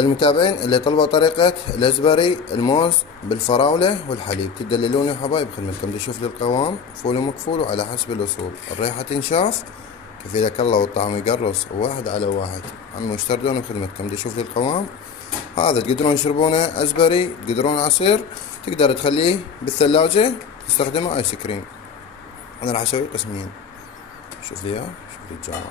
المتابعين اللي طلبوا طريقة الازبري الموز بالفراولة والحليب تدللون يا حبايب خدمتكم. تشوف لي القوام فول ومكفول وعلى حسب الوصول، الريحة تنشاف كفيلك الله والطعم يقرص واحد على واحد. عمو اشتردون بخدمتكم. تشوف لي القوام هذا تقدرون تشربونه ازبري، تقدرون عصير، تقدر تخليه بالثلاجة تستخدمه ايس كريم. انا راح اسوي قسمين. شوف لي شوف لي الجمال.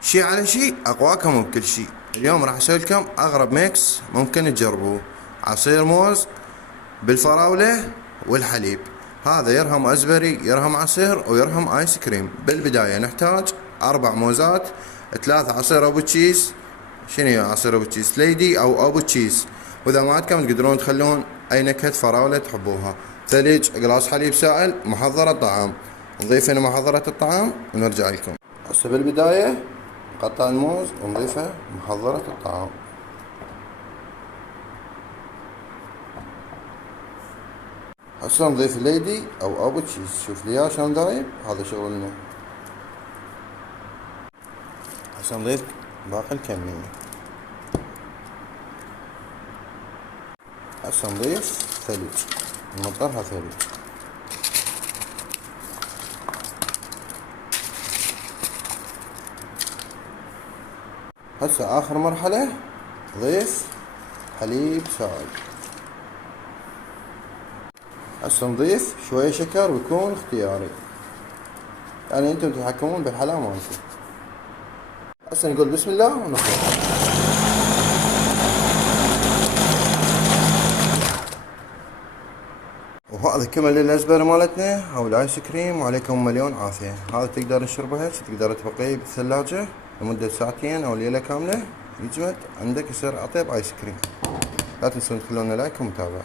شي على شي اقواكم بكل شي. اليوم راح اسوي لكم اغرب ميكس ممكن تجربوه، عصير موز بالفراولة والحليب. هذا يرهم ازبري، يرهم عصير، ويرهم ايس كريم. بالبداية نحتاج 4 موزات، 3 عصير ابو تشيز. شنو هي عصير ابو تشيز؟ ليدي او ابو تشيز، واذا ما عندكم تقدرون تخلون اي نكهة فراولة تحبوها. ثلج، قلاص حليب سائل، محضرة طعام. نضيف هنا محضرة الطعام ونرجع لكم. هسه بالبداية نقطع الموز ونضيفه محضرة الطعام. هسه نضيف ليدي او ابو تشيز. شوف لي شلون دايب، هذا شغلنا. هسه نضيف باقي الكمية. هسه نضيف ثلج، نمطرها ثلج. هسه اخر مرحلة نضيف حليب سائل. هسه نضيف شوية شكر ويكون اختياري، يعني انتم تتحكمون بالحلاوة مالتكم. هسه نقول بسم الله ونخلط. وهذا كمل الازبر مالتنا او الايس كريم، وعليكم مليون عافية. هذا تقدر تشربه هيك، تقدر تبقيه بالثلاجة لمدة ساعتين او ليلة كاملة، يجمد عندك يصير اطيب ايس كريم. لا تنسون تخلونا لايك ومتابعة.